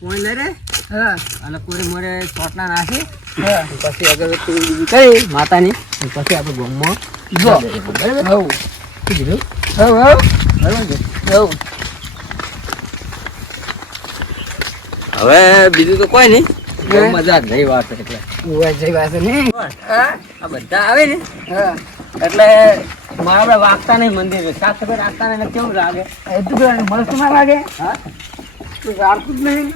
પોણી લઈ રે. હા. અને કોરી મોરે ચોટના નાખી. પછી અગરબત્તી કરી માતાની પછી આપણે ગોમમાં જો. બરાબર? હવ. કીધું? હવ હવ. બરાબર હવ. હવે બીજું તો કોઈ નહીં. મજા જ નહીં વાત એટલે. જઈ વાત નહીં આ બધા આવે ને? એટલે મારા આપણે વાગતા નહીં મંદિર. સાફ સફાઈ રાખતા નહીં કેવું લાગે? મસ્ત ના લાગે. હા? તું રાખતું જ નહીં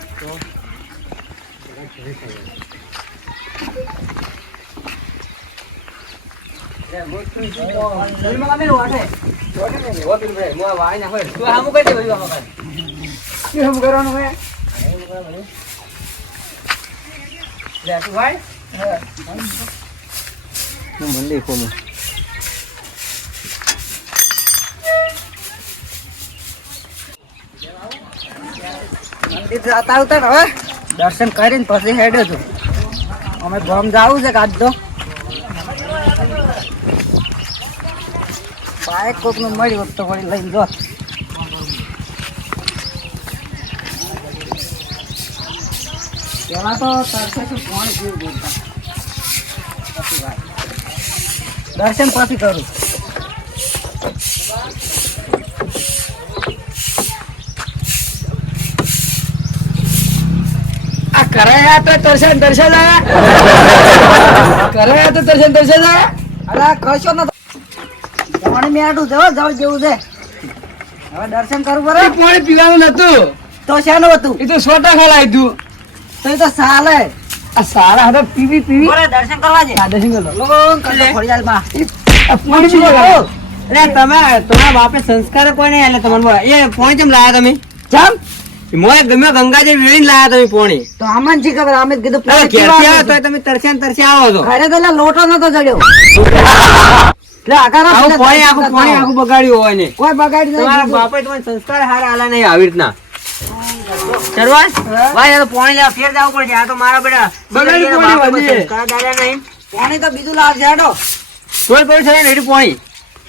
કેમ દેખો હે મંદિર જતા દર્શન કરીને પછી હેડે છું. અમે ગામ જવું છે કાજ તો બાઈક કોકનું મળ્યું તો વળી લઈને જો પેલા તો તરસે શું કોણ બોલતા? દર્શન પછી કરું આ કરાયા તો દર્શન દર્શન આયા કરાયા તો દર્શન દર્શન આયા અરે કશો ન પાણી મેડું જવા જવા જેવું છે. હવે દર્શન કરવું પડે. પાણી પીવાનું નતું. તો શાનું હતું? એ તો સોટા લાગ્યું. તો એ તો સાલે. આ સારા હતા પીવી પીવી. દર્શન કરવા છે દર્શન કરો. તમે તમારા બાપે સંસ્કાર કોઈ નહીં એટલે તમારે એ પોણી કેમ લાયા તમે? જામ. મોય ગમે ગંગાજી વેળીને લાયા તમે પોણી. તો આમાં જી ખબર? અમે કીધું પોણી આવો છે. તમે તરસ્યા ને તરસ્યા આવો છો. ઘરે તો લોટો નતો જડ્યો. એટલે આકારા આવું પોણી આખું પોણી આખું બગાડ્યું હોય ને. કોઈ બગાડી નહીં. તમારા બાપે તમને સંસ્કાર હાર આલા નહીં આવી રીતના. ચરવાસ? ભાઈ આ તો પાણી લેવા ફેર જવું પડશે. આ તો મારા બેટા બગાડી પાણી સંસ્કાર દાદા નહીં. પાણી તો બીજું પડ્યું છે ને એનું પાણી.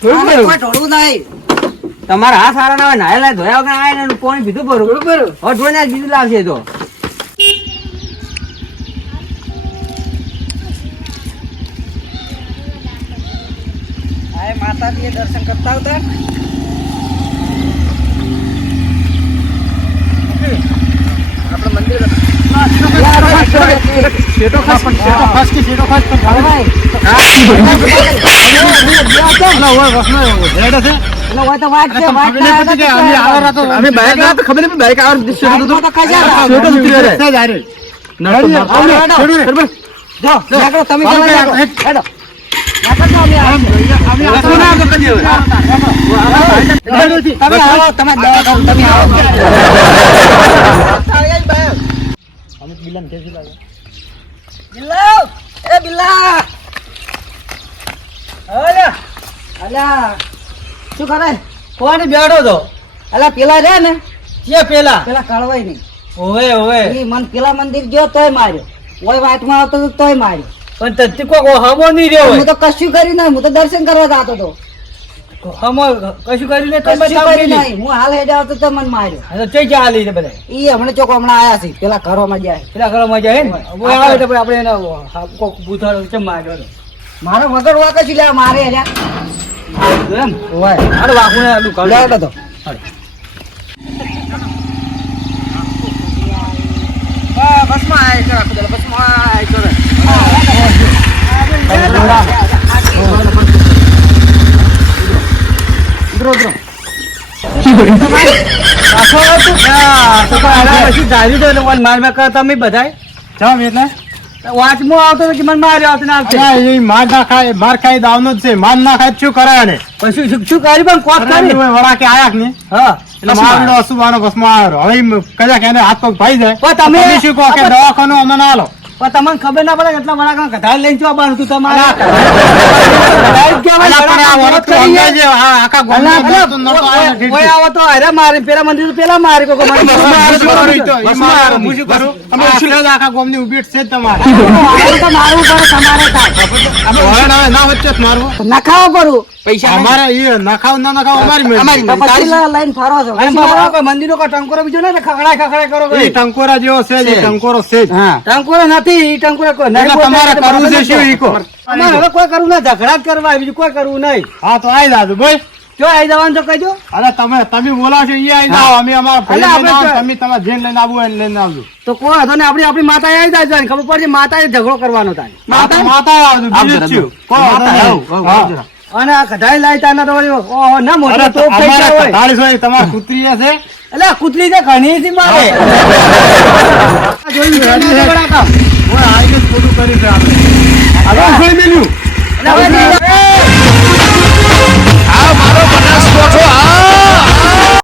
કોઈ ઢોળવું નહીં. તમારા હાથ સારા ના હોય નાયેલા ધોયા વગર આવીને એનું પાણી પીધું ભરું. થોડું બરું. હવે ધોઈને આ બીજું લાવશે એ તો માતાજીએ દર્શન કરતા આવતા. આપણે મંદિર શેઠો ખાસ પણ શેઠો ખાસ કે શેઠો ખાસ પણ ભાઈ. છે છે નહીં પડતી કે આવો બિલ્લાવ, એ બિલ્લા શું કરે? કોણ બેડો તો અલ્યા પેલા રે ને? કે પેલા? પેલા કળવાય નહીં ઓવે ઓવે. ઈ મન પેલા મંદિર ગયો તોય માર્યો. ઓય વાતમાં આવતો તોય માર્યો. પણ તત્તી કોક હમો નહીં રહ્યો હું તો કશું કર્યું નહીં હું તો દર્શન કરવા જતો હતો. હમો કશું કર્યું નહીં કશું કર્યું નહીં. હું હાલ હેડે આવતો તો મને માર્યો. હવે તો ક્યાં હાલી છે બધા? ઈ હમણાં ચોકો હમણાં આયા છે. પેલા ઘરોમાં જાય. પેલા ઘરો મજા હે ને? આવે તો આપણે એને કોક બુથારો કેમ માર્યો મારો વગર વાકે છે મારે હેડ્યા. એમ ઓય અરે વાકુને આલું કાઢો. લેવડો તો બસમાં આય કરે આખું દાડો, બસમાં આય કરે. માર કરતા તમે બધાય. વાંચમાં આવતો કે મને માર્યો આવતો ને આવતો. એ માર ના ખાય માર ખાઈ દાવનો છે. માર ના ખાય શું કરાય ને પછી શું- શું- કરી પણ કોક કરી? વડા કે આયા ને હા. એટલે મારો અસુબાનો બસમાં આવ્યો. હવે કજા એને હાથ પગ ભાઈ જાય. પણ તમે- શું કહો કે દવાખાનું અમને ના લો પણ તમને ખબર ના પડે કે એટલા વડાકા ગધા લઈને જો બાર તું તમારે? અલા, પણ આ વરસ તો અંદાજે આ આખા ગામમાં અલા, નહોતું- નહોતું આવ્યો ઠીક છે. કોઈ આવો તો અરે મારે પેલા મંદિર પેલા મારે કોઈ મારે બસમાં આવે તો મારે ખરી તો, બસમાં એમાં આવે, આવે. હું શું કરું? અમે ઉછળે જ આખા ગામની ઊભી જ છે તમારે. મારે તો તમારે ના ના વચ્ચે મારવું. ના પડું પૈસા અમારે એ નખાવ ના નખાવ અમારી મરજી. તો પછી લા- લાઈન ફારો છો. મંદિર નો ટંકોરો બીજો ને ખખડા ખખડા કરો એ ટંકોરા જેવો છે ટંકોરો છે ટંકોરા ટંકોરો નથી ટંકોરો તમારે કરવું છે શું ઈ કહો? અમારે હવે કોઈ કરવું ના ઝઘડા જ કરવા બીજું કોઈ કરવું નહીં. હા તો આવી જાજો ભાઈ. જો આવી જવાનું તો કહેજો. અરે તમે તમે બોલાવો છો ઈ આઈ જાઓ. અમે અમારા ભાઈ આપણે તમે તમારે જેન લઈને આવવું એને લઈને આવજો. તો કોઈ હતો ને આપણી આપણી માતા આવી જાય ખબર પડશે માતાએ ઝઘડો કરવાનો થાય. માતા માતા આવજો બીજું થયું. કોઈ. અને આ કઢાઈ લાયતા તાના તો ઓહો ના મોટો તો તમારે કૂતરી છે? એટલે કુતરી કૂતરી છે ઘણી થી મારે.